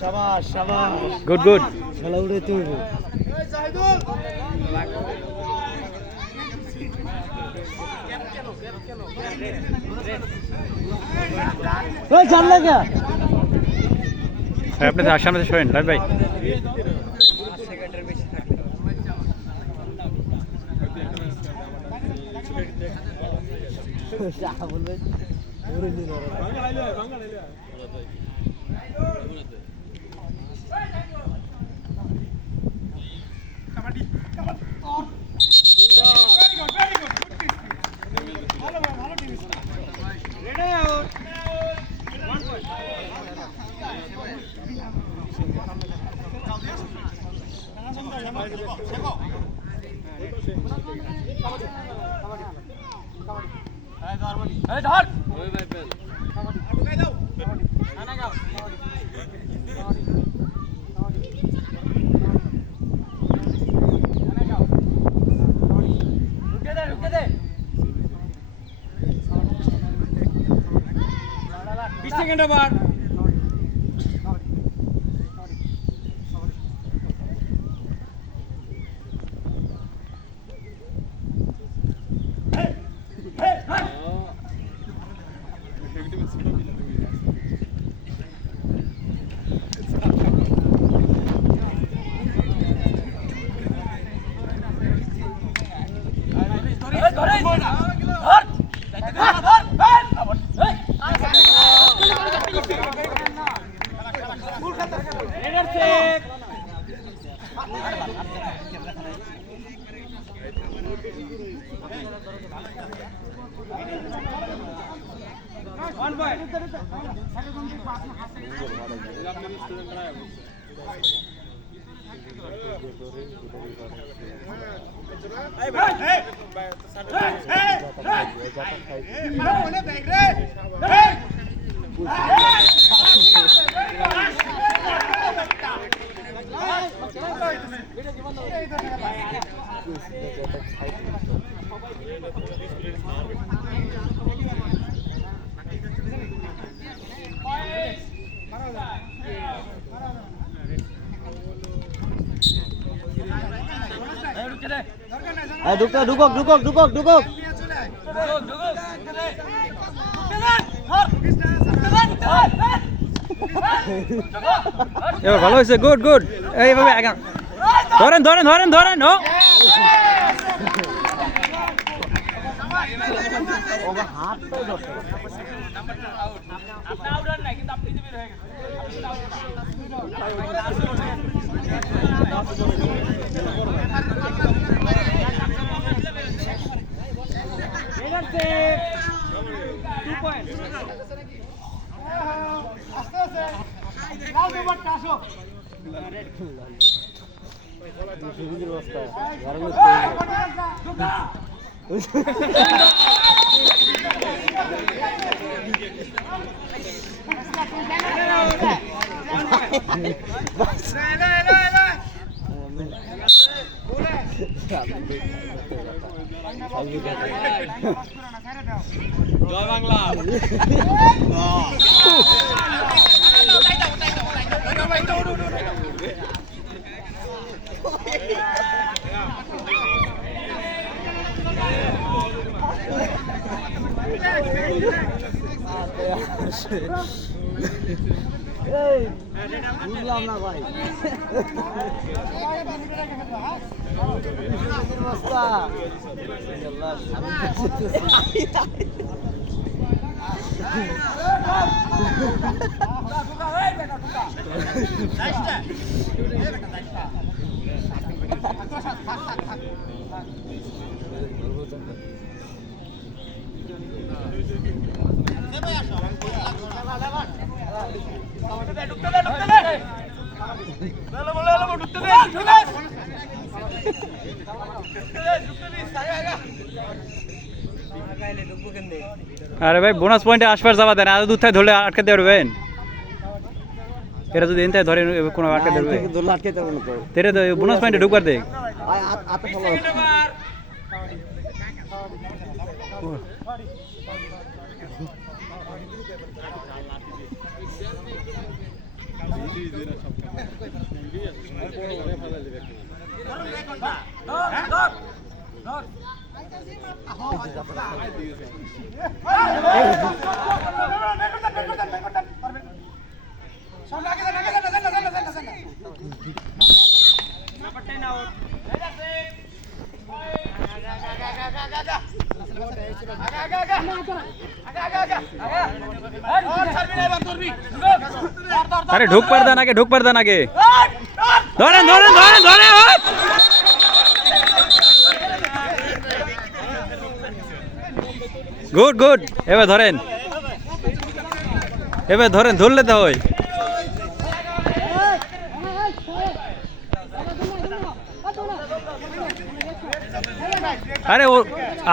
শাবাশ শাবাশ good good খেলা উড়ে তুই ওই জান লাগা আপনি সামনে শোনেন লাইভ ভাই বলবে ঢুকক এবার ভালো হয়েছে গুড গুড এইভাবে ধরেন ধরেন ধরেন ধরেন ও জয় বাংলা বুঝলাম না ভাই আরে ভাই বোনাস পয়েন্টে আসবার যাবা দেন আর দূর থেকে ধরলে আটকে দেবেন এরা যদি এনতে ধরে কোনো আটকে ধরবে দোল আটকে দেবো না তো তেরে তো বোনাস পয়েন্টে ঢুকবার দেখ আতে ফলো আরে ঢুকবার দেন আগে ঢুকবার দেন আগে ধরেন ধরেন ধরেন ধরেন গুড গুড এবার ধরেন এবার ধরেন ধরলে তো হয় আরে ও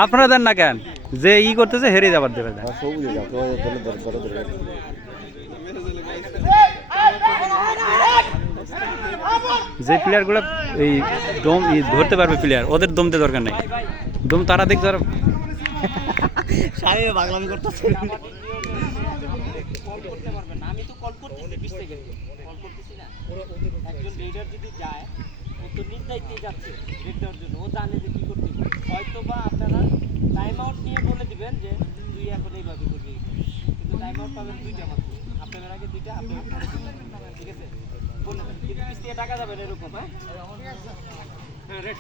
আপনারা দেন না কেন যে ই করতেছে হেরে যাবার দেবে না যে প্লেয়ারগুলো এই দম ধরতে পারবে প্লেয়ার ওদের দমতে দরকার নেই দম তারা দেখতে আর সাহেব বাগলামি করতেছে আমি তো কল করতেছি 20 সেকেন্ড কল করতেছি না একজন রেডার যদি যায় ও তো নির্দায়িত্বে যাচ্ছে রেড দেওয়ার জন্য ও জানে যে কি করতে হবে হয়তো বা আপনারা টাইম আউট নিয়ে বলে দিবেন যে তুই এখন এইভাবে করবি কিন্তু টাইম আউট পাবেন দুইটা মাত্র আপনাদের আগে দুইটা আপনার ঠিক আছে বলে দেন কিন্তু পিছ থেকে টাকা যাবে এরকম হ্যাঁ রেড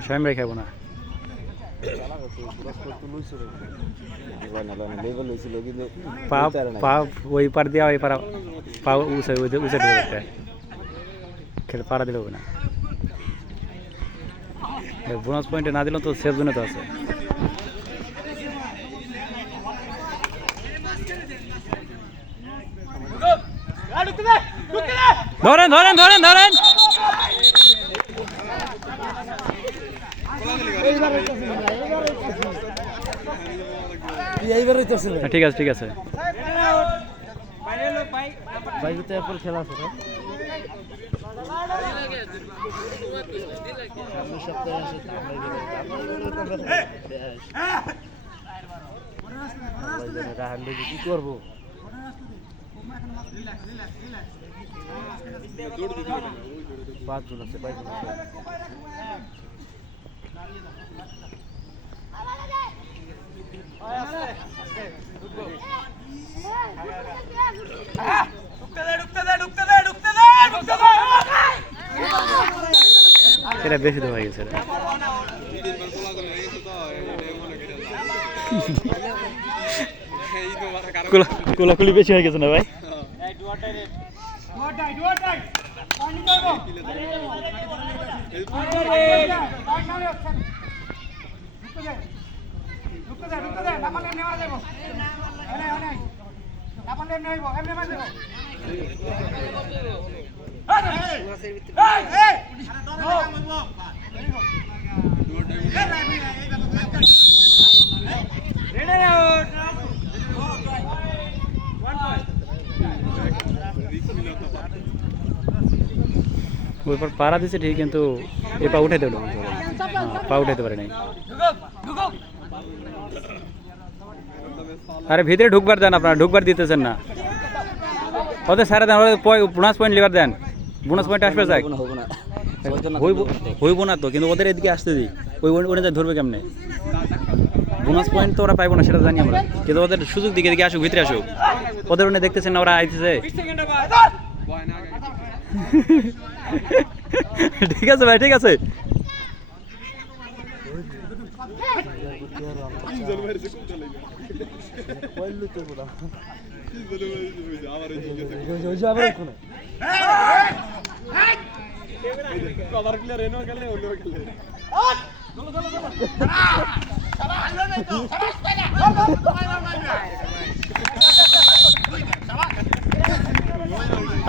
স্বয়ং ভাই খাবো না পা পা ওই পার দেওয়া ওই পারা পা উঁচে উঁচে দেবে খেলে পাড়া দিলে হবে না বোনাস পয়েন্টে না দিলেও তো সেফ জোনে তো আছে ধরেন ধরেন ধরেন ধরেন ঠিক আছে ঠিক আছে বাইরে তো এখন খেলা আছে সামনের সপ্তাহে আসে কি করবো পাঁচজন আছে পাঁচজন আছে এটা বেশি তো হয়ে গেছে কোলাকুলি বেশি হয়ে গেছে না ভাই ওইপর পাড়া দিচ্ছে ঠিক কিন্তু এ পা উঠাইতে হলো পা উঠাইতে পারে নাই আরে ভিতরে ঢুকবার দেন আপনারা ঢুকবার দিতেছেন না ওদের সারা দেন বোনাস পয়েন্ট লিভার দেন বোনাস পয়েন্ট আসবে যাক হইব না তো কিন্তু ওদের এদিকে আসতে দিই ওই ওটা ধরবে কেমনে বোনাস পয়েন্ট তো ওরা পাইবো না সেটা জানি আমরা কিন্তু ওদের সুযোগ দিকে এদিকে আসুক ভিতরে আসুক ওদের ওনে দেখতেছেন না ওরা আইতেছে ঠিক আছে ভাই ঠিক আছে কইলু তো পুরা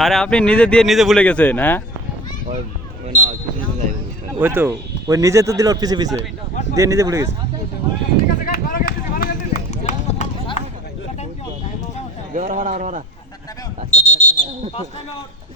আরে আপনি নিজে দিয়ে নিজে ভুলে গেছেন, হ্যাঁ? ওই তো ওই নিজে তো দিল ওর পিছে পিছে দিয়ে নিজে ভুলে গেছে। First time out.